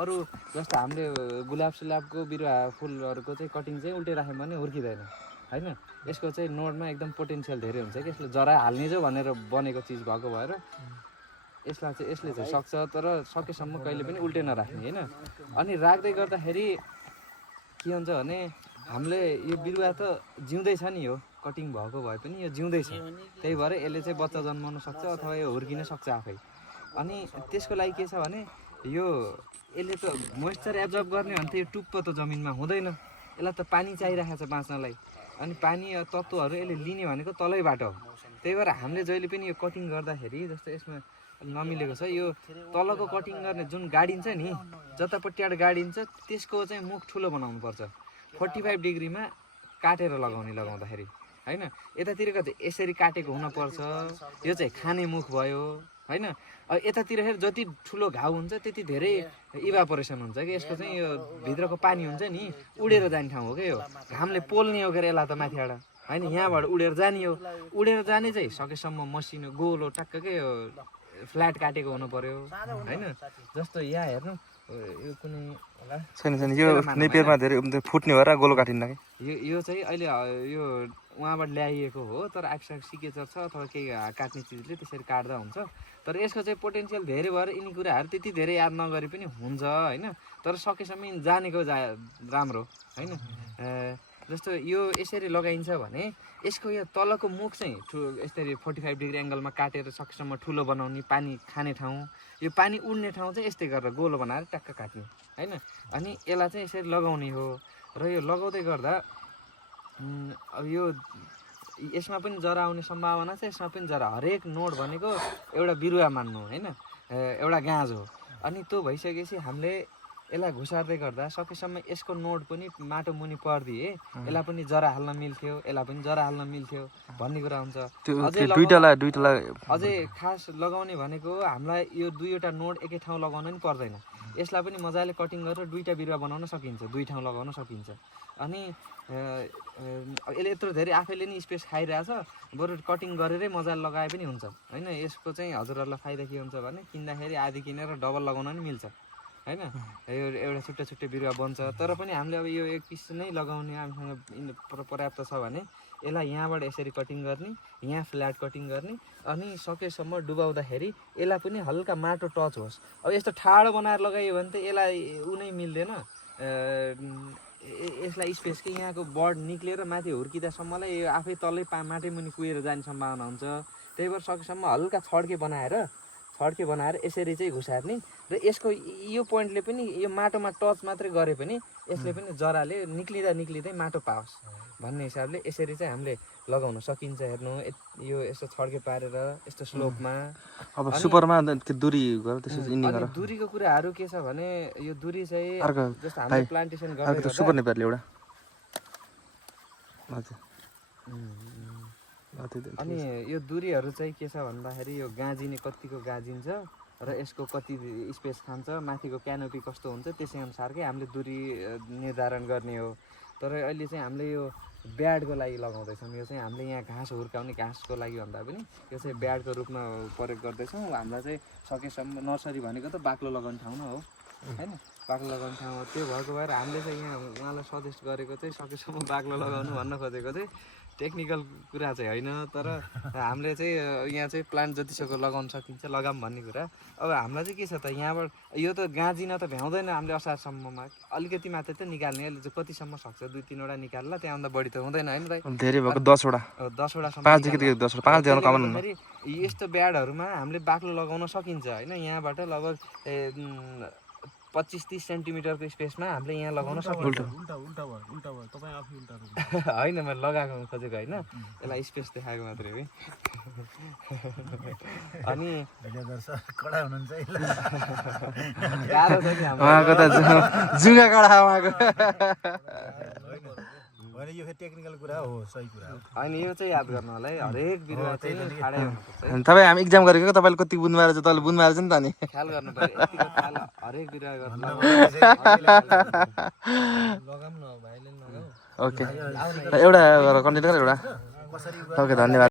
अरू जस्तो हामीले गुलाब सुलाबको बिरुवा फुलहरूको चाहिँ कटिङ चाहिँ उल्टे राख्यौँ भने हुर्किँदैन होइन। यसको चाहिँ नोडमा एकदम पोटेन्सियल धेरै हुन्छ कि यसले जरा हाल्ने जो भनेर बनेको चिज भएको भएर यसले चाहिँ सक्छ, तर सकेसम्म कहिले पनि उल्टे नराख्ने होइन। अनि राख्दै गर्दाखेरि के हुन्छ भने हामीले यो बिरुवा त जिउँदैछ नि, यो कटिङ भएको भए पनि यो जिउँदैछ, त्यही भएर यसले चाहिँ बच्चा जन्माउन सक्छ अथवा यो हुर्किन सक्छ आफै। अनि त्यसको लागि के छ भने यो यसले त मोइस्चर एब्जर्ब गर्ने भने त यो टुप्पो त जमिनमा हुँदैन, यसलाई त पानी चाहिरहेको छ बाँच्नलाई। अनि पानी तत्त्वहरू यसले लिने भनेको तलैबाट हो। त्यही भएर हामीले जहिले पनि यो कटिङ गर्दाखेरि जस्तो यसमा नमिलेको छ, यो तलको कटिङ गर्ने जुन गाडिन्छ नि, जतापट्टिबाट गाडिन्छ त्यसको चाहिँ मुख ठुलो बनाउनुपर्छ, 45 डिग्रीमा काटेर लगाउँदाखेरि होइन। यतातिरको चाहिँ यसरी काटेको हुनपर्छ, यो चाहिँ खाने मुख भयो होइन। अब यतातिर जति ठुलो घाउ हुन्छ त्यति धेरै इभापोरेसन हुन्छ कि यसको चाहिँ यो भित्रको पानी हुन्छ नि उडेर जाने ठाउँ हो क्या यो। घामले पोल्ने हो के यसलाई त माथिबाट होइन, यहाँबाट उडेर जाने हो। उडेर जाने चाहिँ सकेसम्म मसिनो गोलो टक्क के यो फ्ल्याट काटेको हुनु पर्यो होइन। जस्तो यहाँ हेर्नु यो कुनै होला छैन यो नेपियरमा धेरै फुट्ने भएर गोलो काटिन्न कि यो चाहिँ अहिले यो उहाँबाट ल्याइएको हो, तर आफूसँग सिकेचर छ अथवा केही काट्ने चिजले त्यसरी काट्दा हुन्छ। तर यसको चाहिँ पोटेन्सियल धेरै भएर यिनी कुराहरू त्यति धेरै याद नगरे पनि हुन्छ होइन। तर सकेसम्म जानेको राम्रो होइन। जस्तो यो यसरी लगाइन्छ भने यसको यो तलको मुख चाहिँ यसरी 45 डिग्री एङ्गलमा काटेर सकेसम्म ठुलो बनाउने, पानी खाने ठाउँ, यो पानी उड्ने ठाउँ चाहिँ यस्तै गरेर गोलो बनाएर टक्क काट्ने होइन। अनि यसलाई चाहिँ यसरी लगाउने हो। र यो लगाउँदै गर्दा अब यो यसमा पनि जरा आउने सम्भावना छ, यसमा पनि जरा। हरेक नोड भनेको एउटा बिरुवा मान्नु होइन, एउटा गाँज हो। अनि त्यो भइसकेपछि हामीले यसलाई घुसार्दै गर्दा सकेसम्म यसको नोड पनि माटो मुनि पर्दिए यसलाई पनि जरा हाल्न मिल्थ्यो, यसलाई पनि जरा हाल्न मिल्थ्यो भन्ने कुरा हुन्छ। अझै खास लगाउने भनेको हामीलाई यो दुईवटा नोड एकै ठाउँ लगाउन पनि पर्दैन। यसलाई पनि मजाले कटिङ गरेर दुईवटा बिरुवा बनाउन सकिन्छ, दुई ठाउँ लगाउन सकिन्छ। अनि यसले यत्रो धेरै आफैले नि स्पेस खाइरहेछ, बरु कटिङ गरेरै मजाले लगाए पनि हुन्छ होइन। यसको चाहिँ हजुरहरूलाई फाइदा के हुन्छ भने किन्दाखेरि आधी किनेर डबल लगाउन पनि मिल्छ होइन। यो एउटा छुट्टै छुट्टै बिरुवा बन्छ। तर पनि हामीले अब यो एक पिस नै लगाउने हामीसँग पर्याप्त छ भने यसलाई यहाँबाट यसरी कटिङ गर्ने, यहाँ फ्ल्याट कटिङ गर्ने, अनि सकेसम्म डुबाउँदाखेरि यसलाई पनि हल्का माटो टच होस्। अब यस्तो ठाडो बनाएर लगायो भने त यसलाई नै मिल्दैन, यसलाई स्पेस कि यहाँको बर्ड निक्लेर माथि हुर्किँदासम्मलाई यो आफै तलै माटै मुनि कुहेर जाने सम्भावना हुन्छ। त्यही भएर सकेसम्म हल्का छड्के बनाएर यसरी चाहिँ घुसार्ने। र यसको यो पोइन्टले पनि यो माटोमा टच मात्रै गरे पनि यसले पनि जराले निक्लिँदै माटो पाओस् भन्ने हिसाबले यसरी चाहिँ हामीले लगाउन सकिन्छ। हेर्नु यो यस्तो छड्के पारेर यस्तो स्लोपमा। अब सुपरमा दुरी दुरीको कुराहरू के छ भने यो दुरी चाहिँ जस्तो हामीले प्लान्टेसन गर्दा सुपर नेपालले एउटा अनि यो दुरीहरू चाहिँ के छ भन्दाखेरि यो गाँजिने कतिको गाँजिन्छ र यसको कति स्पेस खान्छ, माथिको क्यानोपी कस्तो हुन्छ त्यसै अनुसारकै हामीले दुरी निर्धारण गर्ने हो। तर अहिले चाहिँ हामीले यो ब्याडको लागि लगाउँदैछौँ। यो चाहिँ हामीले यहाँ घाँस हुर्काउने घाँसको लागि भन्दा पनि यो चाहिँ ब्याडको रूपमा प्रयोग गर्दैछौँ। हामीलाई चाहिँ सकेसम्म नर्सरी भनेको त बाक्लो लगाउने ठाउँ न हो होइन, बाक्लो लगाउने ठाउँ हो। त्यो भएको भएर हामीले चाहिँ यहाँ उहाँलाई सजेस्ट गरेको चाहिँ सकेसम्म बाक्लो लगाउनु भन्न खोजेको चाहिँ टेक्निकल कुरा चाहिँ होइन, तर हामीले चाहिँ यहाँ चाहिँ प्लान्ट जतिसक्दो लगाउन सकिन्छ लगाऊँ भन्ने कुरा। अब हामीलाई चाहिँ के छ त यहाँबाट यो त गाँजिन त भ्याउँदैन हामीले असारसम्ममा, अलिकति मात्रै त निकाल्ने। यसले चाहिँ कतिसम्म सक्छ 2-3वटा निकाल्ला, त्यहाँभन्दा बढी त हुँदैन होइन दाइ, धेरै भएको 10वटा 5 यस्तो ब्याडहरूमा हामीले बाक्लो लगाउन सकिन्छ होइन। यहाँबाट लगभग 25-30 सेन्टिमिटरको स्पेसमा हामीले यहाँ लगाउन सकिन्छ। होइन मैले लगाएको खोजेको होइन, यसलाई स्पेस देखाएको मात्रै हो। अनि गाह्रो छ कि जुगा कडा उहाँको यो टेक्निकल कुरा हो, सही कुरा हो। अनि यो चाहिँ याद गर्नु होला है, हरेक बिरुवा चाहिँ ठाडै हुनुपर्छ। तपाईँ हामी इक्जाम गरेको तपाईँले कति बुझ्नु आएर तपाईँले बुझ्नु आएर छ नि त नि ख्याल गर्नु पर्यो, यतिको ख्याल हरेक बिरुवा गर्नु ओके एउटा कन्टेन्ट गर एउटा ओके धन्यवाद।